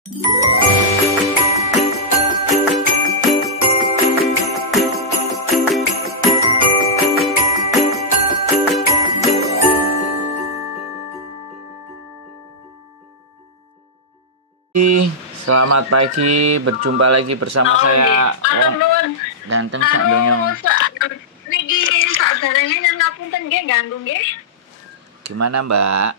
Selamat pagi, berjumpa lagi bersama saya Ganteng Sak Donyong. Niki saudaranya yang ngapunten nggih ganggu nggih. Gimana, Mbak?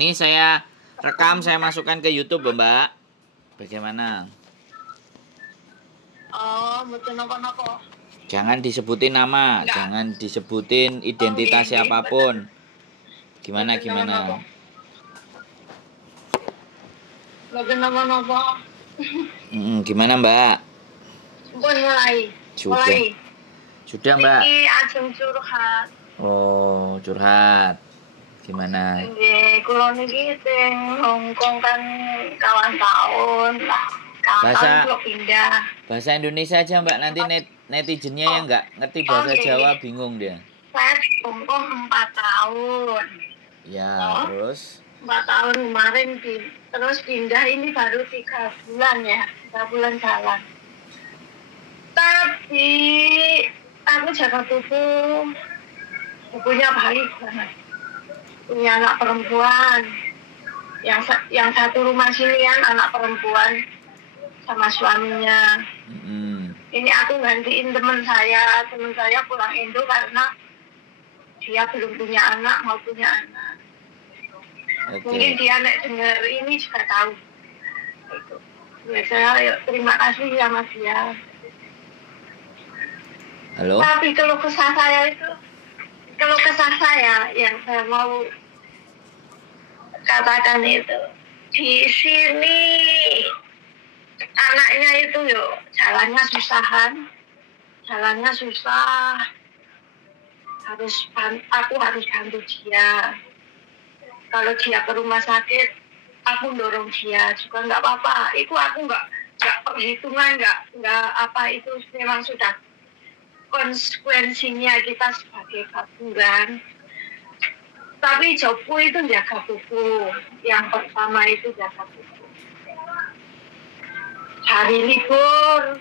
Nih saya rekam, saya masukkan ke YouTube, Mbak. Bagaimana? Oh, mboten napa-napa. Jangan disebutin nama, jangan disebutin identitas siapapun. Gimana? Mboten napa-napa. Gimana, Mbak? Pun mulai. Sudah, Mbak. Niki ajeng curhat. Oh, curhat. Gimana? Nggih, kula niki sing Hongkong kan kawan tahun lah. Kawan kok pindah. Bahasa Indonesia aja, Mbak. Nanti netizennya yang nggak ngerti bahasa Jawa bingung dia. Saya di Hongkong 4 tahun. Ya, terus? 4 tahun kemarin terus pindah ini baru 3 bulan ya. 3 bulan jalan. Tapi aku jaga tubuhnya baik banget. Punya anak perempuan. Yang satu rumah sini kan anak perempuan sama suaminya. Ini aku gantiin teman saya pulang Indo karena dia belum punya anak, mau punya anak. Okay. Mungkin dia dengar ini juga tahu. Itu. Ya, saya terima kasih sama dia. Halo. Tapi kalau kesah saya yang saya mau katakan itu di sini anaknya itu jalannya susah. Aku harus bantu dia. Kalau dia ke rumah sakit, aku dorong dia juga nggak apa-apa. Itu aku nggak perhitungan nggak apa, itu memang sudah konsekuensinya kita sebagai baburan. Tapi jobku itu jaga tubuh. Yang pertama itu jaga tubuh. Hari libur,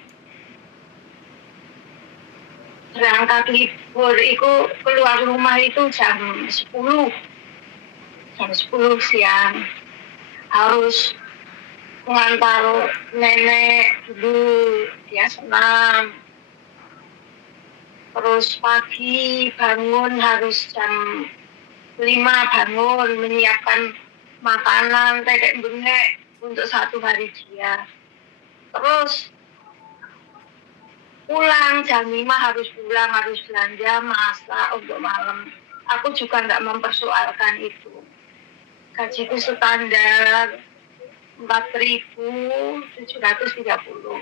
berangkat libur, itu keluar rumah itu jam 10 siang. Harus mengantar nenek dulu, dia senam. Terus pagi bangun harus jam 5 bangun, menyiapkan makanan, tetek benek untuk 1 hari dia. Terus pulang jam 5 harus belanja, masak untuk malam. Aku juga nggak mempersoalkan itu. Gajiku standar 4.730.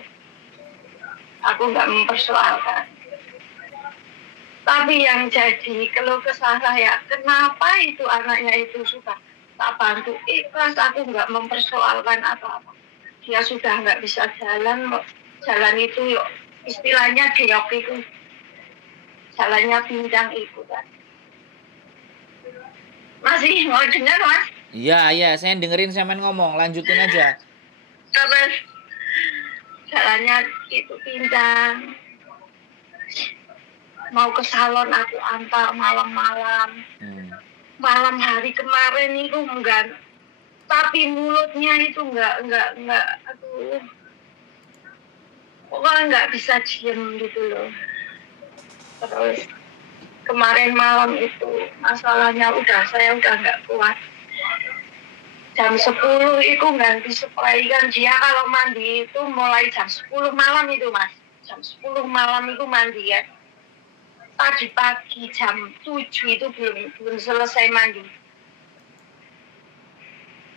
Aku nggak mempersoalkan. Tapi yang jadi kalau kesah saya, kenapa itu anaknya itu suka tak bantu ikhlas, aku nggak mempersoalkan apa-apa. Dia sudah nggak bisa jalan itu istilahnya geok itu, jalannya pincang itu kan. Masih mau dengar, Mas? Iya, saya dengerin sampean ngomong, lanjutin aja. Terus jalannya itu pincang. Mau ke salon aku antar malam-malam. Malam hari kemarin itu enggak. Tapi mulutnya itu enggak, aduh. Pokoknya enggak bisa diem gitu loh. Terus kemarin malam itu masalahnya saya udah enggak kuat. Jam 10 itu ganti spray kan, dia kalau mandi itu mulai jam 10 malam itu, Mas. Jam 10 malam itu mandi ya. Tadi pagi jam 7 itu belum selesai mandi.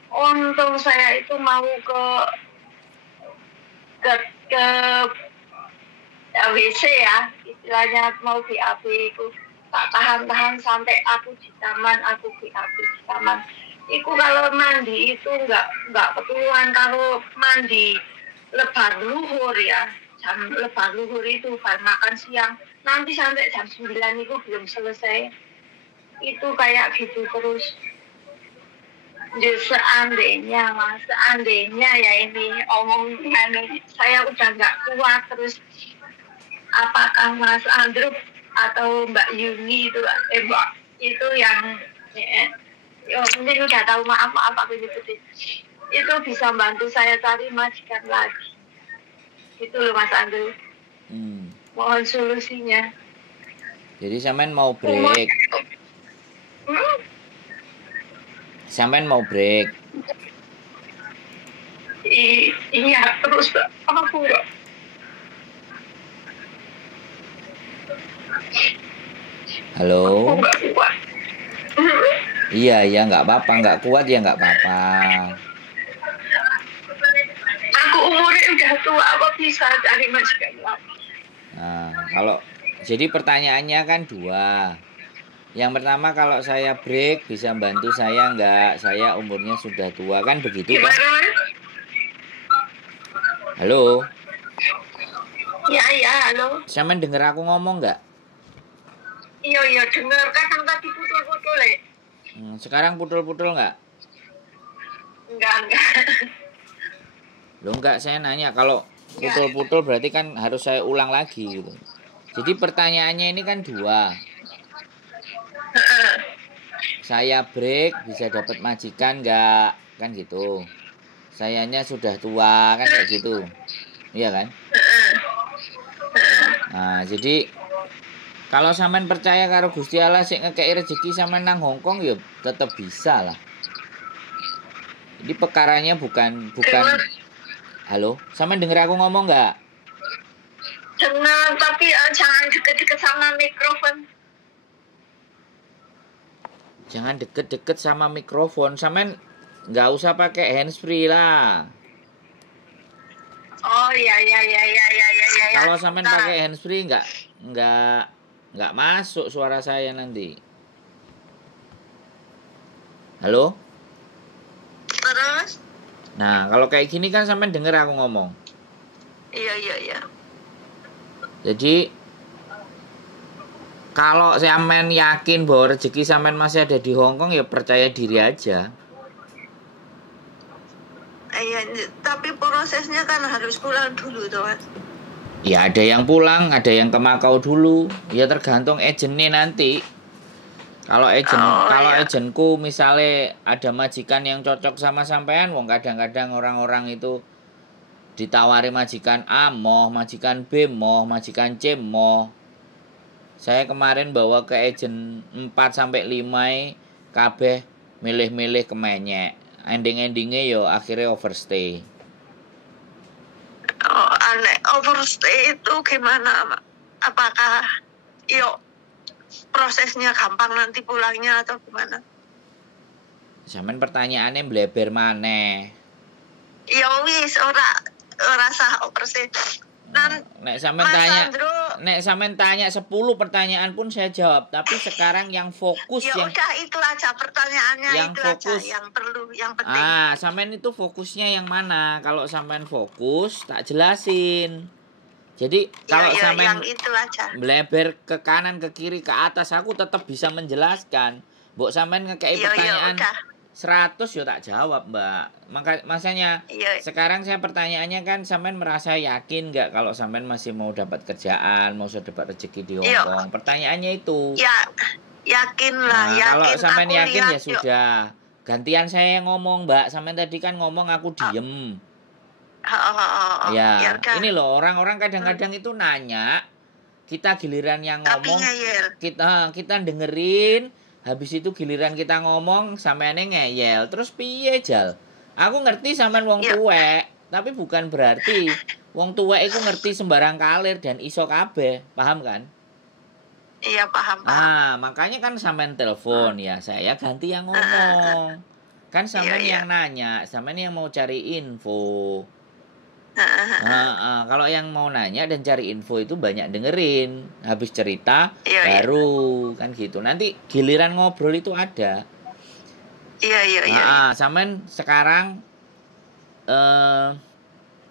Untung saya itu mau ke WC ya, istilahnya mau BAB itu. Tak tahan sampai aku di taman, di taman. Itu kalau mandi itu enggak ketuluan. Kalau mandi lebar luhur ya, jam lebar luhur itu baru makan siang, nanti sampai jam 9 itu belum selesai. Itu kayak gitu terus. seandainya mas, seandainya ya ini omongan saya udah nggak kuat, terus apakah Mas Andrew atau Mbak Yuni itu Mbak itu yang mungkin udah tahu, maaf aku nyebutin, itu bisa bantu saya cari majikan lagi itu loh Mas Andrew. Mohon solusinya. Jadi sampean mau break. Sampean mau break. Iya terus aku enggak. Halo. Aku enggak kuat. Iya nggak apa-apa, nggak kuat ya nggak apa-apa. Aku umurnya udah tua, apa bisa cari majikan lagi? Nah, kalau jadi pertanyaannya kan dua. Yang pertama, kalau saya break bisa bantu saya nggak? Saya umurnya sudah tua, kan begitu kan? Halo. Ya, halo. Sampean denger aku ngomong nggak? Iya, denger. Kadang tadi putul-putul ya. Sekarang putul-putul nggak? Enggak. Loh enggak, saya nanya kalau putul-putul berarti kan harus saya ulang lagi gitu. Jadi pertanyaannya ini kan dua. Saya break bisa dapat majikan nggak? Kan gitu. Sayanya sudah tua kan kayak gitu. Iya kan? Nah, jadi kalau sampean percaya karo Gusti Allah sik ngekeki rezeki sampean nang Hongkong ya tetap bisa lah. Jadi perkaranya bukan Halo, sampean denger aku ngomong nggak? Dengar, tapi jangan deket-deket sama mikrofon. Jangan deket-deket sama mikrofon. Sampean nggak usah pakai handsfree lah. Oh iya. Kalau sampean pakai handsfree nggak masuk suara saya nanti. Halo? Terus? Nah, kalau kayak gini kan sampean denger aku ngomong. Iya. Jadi kalau sampean yakin bahwa rezeki sampean masih ada di Hongkong ya percaya diri aja. Iya, tapi prosesnya kan harus pulang dulu tuh Mas. Ya ada yang pulang, ada yang ke Makau dulu. Ya tergantung agennya nanti. Kalau agenku misalnya ada majikan yang cocok sama sampean, wong kadang-kadang orang-orang itu ditawari majikan A moh, majikan B moh, majikan C moh. Saya kemarin bawa ke agen 4 sampai 5 kabeh milih-milih kemenyek. Ending-endingnya yo akhirnya overstay. Oh, aneh. Overstay itu gimana? Apakah prosesnya gampang nanti pulangnya atau gimana? Sampeyan pertanyaannya bleber maneh. Ya wis ora sah overstay. Nek sampean tanya 10 pertanyaan pun saya jawab, tapi sekarang yang fokus ya udah itu aja pertanyaannya, yang itu fokus aja yang perlu, yang penting. Sampean itu fokusnya yang mana? Kalau sampean fokus tak jelasin. Jadi kalau sampean melebar ke kanan, ke kiri, ke atas, aku tetap bisa menjelaskan. Mbok sampean ngekei pertanyaan 100 yo tak jawab, Mbak. Makanya sekarang saya pertanyaannya kan sampean merasa yakin nggak kalau sampean masih mau dapat kerjaan, mau dapat rezeki di Hongkong? Pertanyaannya itu. Ya, yakin lah, yakin. Kalau sampean yakin ya sudah. Gantian saya yang ngomong, Mbak. Sampean tadi kan ngomong aku diem. Ya, ini loh orang-orang kadang-kadang itu nanya, kita giliran yang ngomong, kita dengerin. Habis itu giliran kita ngomong sampeane ngeyel. Terus piye, Jal? Aku ngerti sampean wong tuwek, tapi bukan berarti wong tuwek iku ngerti sembarang kalir dan iso kabeh. Paham kan? Iya, paham. Makanya kan sampean telepon ya, saya ganti yang ngomong. Kan sampean yang nanya, sampean yang mau cari info. Kalau yang mau nanya dan cari info itu banyak dengerin, habis cerita baru kan gitu. Nanti giliran ngobrol itu ada. Iya. Sampean sekarang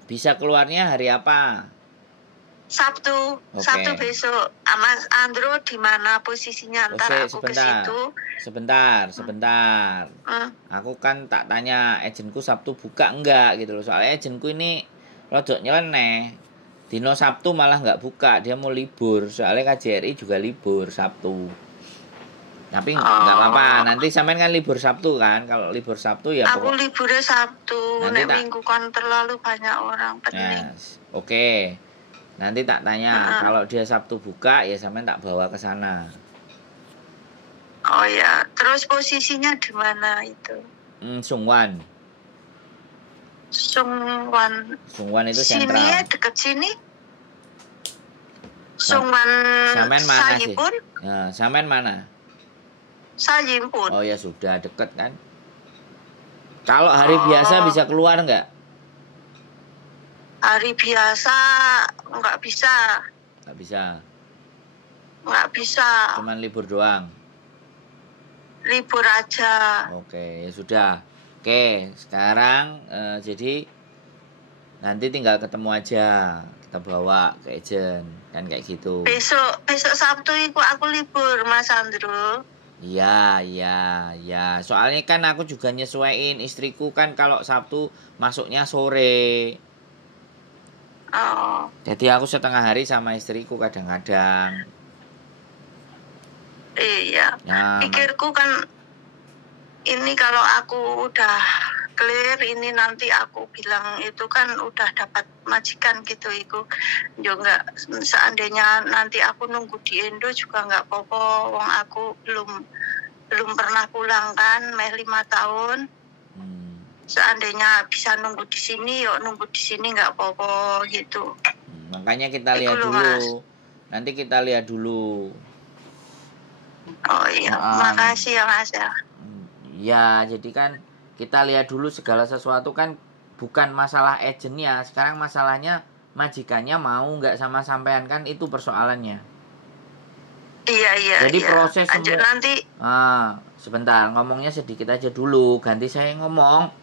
bisa keluarnya hari apa? Sabtu besok. Mas Andro di mana posisinya? Ntar aku ke situ. Sebentar. Aku kan tak tanya agenku Sabtu buka enggak gitu loh. Soalnya agenku ini rodok nyeleneh. Dino Sabtu malah enggak buka, dia mau libur. Soalnya KJRI juga libur Sabtu. Tapi enggak apa-apa, nanti sampean kan libur Sabtu kan. Kalau libur Sabtu ya aku liburnya Sabtu. Nek minggu kan terlalu banyak orang penting. Oke. Nanti tak tanya, kalau dia Sabtu buka ya sampean tak bawa ke sana. Oh ya, terus posisinya di mana itu? Sungwan. Sungwan itu sentral. Sini ya, deket sini. Sungwan Sayimpun. Ya, sampean mana? Sayimpun. Oh ya sudah, deket kan. Kalau hari biasa bisa keluar enggak? Hari biasa nggak bisa. Nggak bisa. Cuman libur doang. Libur aja. Oke, ya sudah. Oke, sekarang jadi nanti tinggal ketemu aja. Kita bawa ke agent kan kayak gitu. Besok Sabtu itu aku libur, Mas Andro. Iya. Soalnya kan aku juga nyesuaiin istriku kan kalau Sabtu masuknya sore. Jadi aku setengah hari sama istriku kadang-kadang. Iya. Pikirku kan ini kalau aku udah clear ini nanti aku bilang itu kan udah dapat majikan gitu itu. Yo enggak, seandainya nanti aku nunggu di Indo juga enggak apa-apa. Wong aku belum pernah pulang kan, 5 tahun. Seandainya bisa nunggu di sini, yuk nunggu di sini nggak apa-apa gitu. Makanya kita lihat dulu. Mas. Nanti kita lihat dulu. Oh iya, makasih ya Mas ya. Ya, jadi kan kita lihat dulu segala sesuatu kan bukan masalah agennya. Sekarang masalahnya majikannya mau nggak sama sampean kan itu persoalannya. Iya. Jadi proses nanti. Sebentar ngomongnya sedikit aja dulu. Ganti saya ngomong.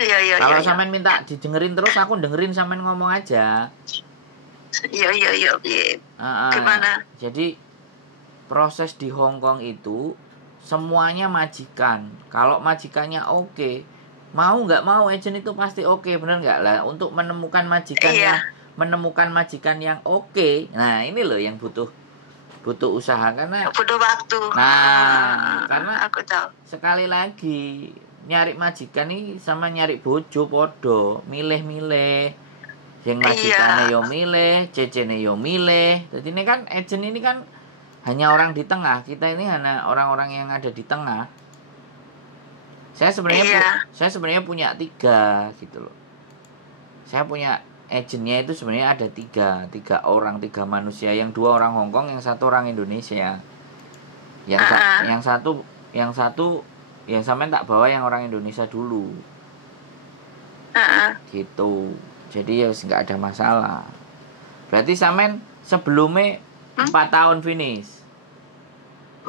Iya. Kalau sampean minta didengerin terus, aku dengerin sampean ngomong aja. Iya. Gimana? Jadi proses di Hong Kong itu semuanya majikan. Kalau majikannya oke, mau nggak mau agent itu pasti oke, bener nggak lah? Untuk menemukan majikan yang oke. Nah ini loh yang butuh usaha karena butuh waktu. Nah, karena aku tahu. Sekali lagi nyari majikan nih sama nyari bojo podo, milih-milih. Yang majikannya yo milih, cecene yo milih. Jadi ini kan agent ini kan hanya orang di tengah. Kita ini hanya orang-orang yang ada di tengah. Saya sebenarnya punya 3 gitu loh. Saya punya agennya itu sebenarnya ada 3 orang, 3 manusia, yang 2 orang Hong Kong, yang 1 orang Indonesia. Yang satu yang sampean tak bawa yang orang Indonesia dulu. Gitu. Jadi ya nggak ada masalah. Berarti sampean sebelumnya 4 tahun finish.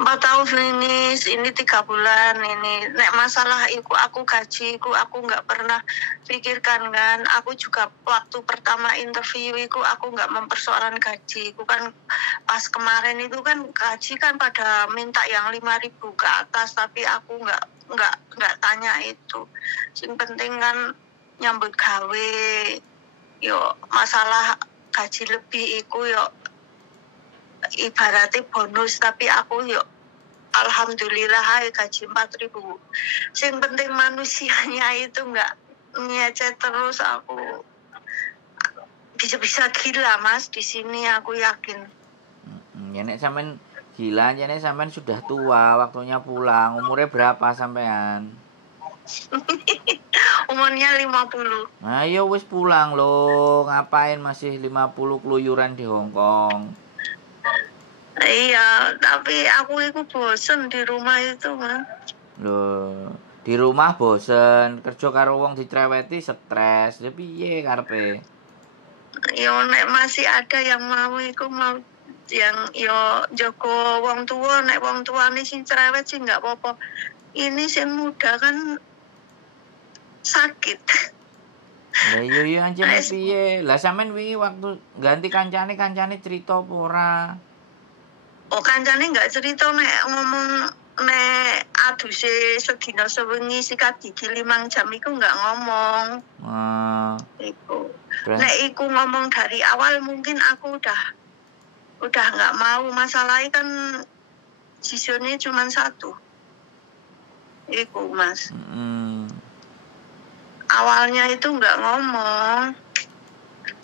4 tahun finish, ini 3 bulan ini. Nek masalah aku gaji aku nggak pernah pikirkan kan. Aku juga waktu pertama interview aku nggak mempersoalkan gaji. Aku kan pas kemarin itu kan gaji kan pada minta yang 5.000 ke atas, tapi aku nggak tanya itu. Yang penting kan nyambut gawe. Yo masalah gaji lebih yo ibaratnya bonus, tapi aku yuk alhamdulillah gaji 4.000. Yang penting manusianya itu nggak ngecet terus. Aku bisa gila Mas di sini, aku yakin. Ya nek sampean gila, ya nek sampean sudah tua, waktunya pulang. Umurnya berapa sampean? Umurnya 50. Nah, ya wis pulang loh. Ngapain masih 50 keluyuran di Hong Kong? Iya, tapi aku itu bosen di rumah itu, Mas. Loh, di rumah bosen, kerja karo wong dicereweti stres. Ya piye karepe? Ya nek masih ada yang mau yang jago wong tua, nek wong tuane sing cerewet sih enggak apa-apa. Ini sing muda kan sakit. Lah iya ancene piye? Lah sampean wingi waktu ganti kancane cerita apa ora? Oh, kancane enggak cerita nek ngomong nek aduse sedina sewengi sikat gigi 5 jam iku enggak ngomong. Iku. Nek iku ngomong dari awal mungkin aku udah enggak mau. Masalahnya kan sisione cuma 1. Iku, Mas. Awalnya itu enggak ngomong.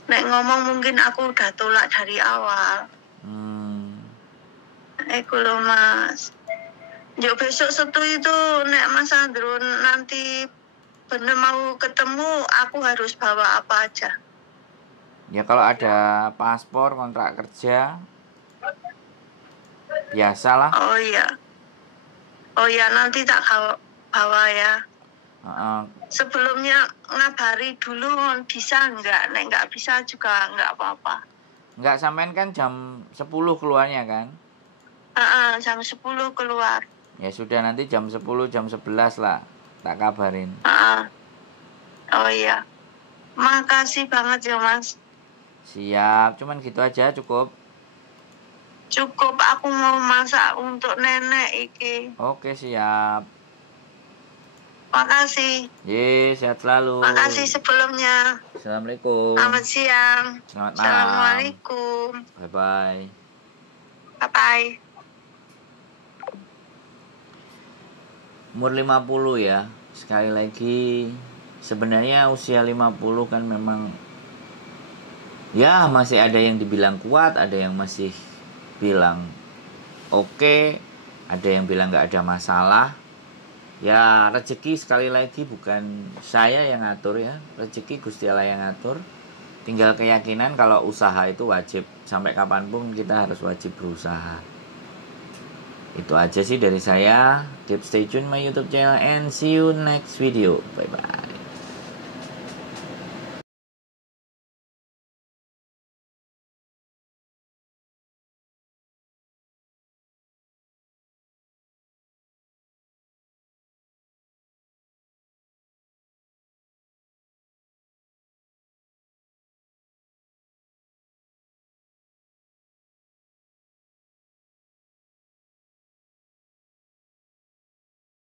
Nek ngomong mungkin aku udah tolak dari awal. Iku loh, Mas. Yo besok Setu itu nek Mas Andro nanti bener mau ketemu, aku harus bawa apa aja? Ya kalau ada paspor, kontrak kerja, biasalah. Oh iya nanti tak bawa ya. Sebelumnya ngabari dulu bisa enggak? Nek enggak bisa juga enggak apa-apa. Enggak, sampean kan jam 10 keluarnya kan? Jam 10 keluar. Ya sudah, nanti jam 10, jam 11 lah. Tak kabarin. Oh iya. Makasih banget ya, Mas. Siap, cuman gitu aja cukup. Cukup, aku mau masak untuk nenek iki. Oke, siap. Makasih. Sehat selalu. Makasih sebelumnya. Assalamualaikum. Selamat siang. Selamat malam. Assalamualaikum. Bye-bye. Bye-bye. Umur 50 ya. Sekali lagi, sebenarnya usia 50 kan memang ya masih ada yang dibilang kuat, ada yang masih bilang oke, ada yang bilang nggak ada masalah. Ya rezeki sekali lagi bukan saya yang ngatur ya, rezeki Gusti Allah yang ngatur. Tinggal keyakinan kalau usaha itu wajib, sampai kapanpun kita harus wajib berusaha. Itu aja sih dari saya. Keep stay tune my YouTube channel and see you next video. Bye bye.